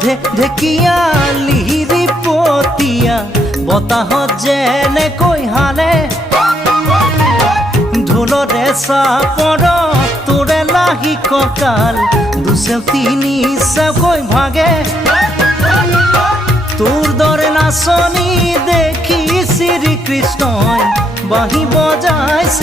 ঢেকিয়ালিৰি পতিয়া বতাহত যেনেকৈ হালে ঢোলৰে চাপৰ তোৰে লাহি কঁকাল দুচেও তিনি চেওকৈ ভাগে তোৰ দৰে নাচনি দেখি শ্ৰীকৃষ্ণই বাঁহী বজাইছে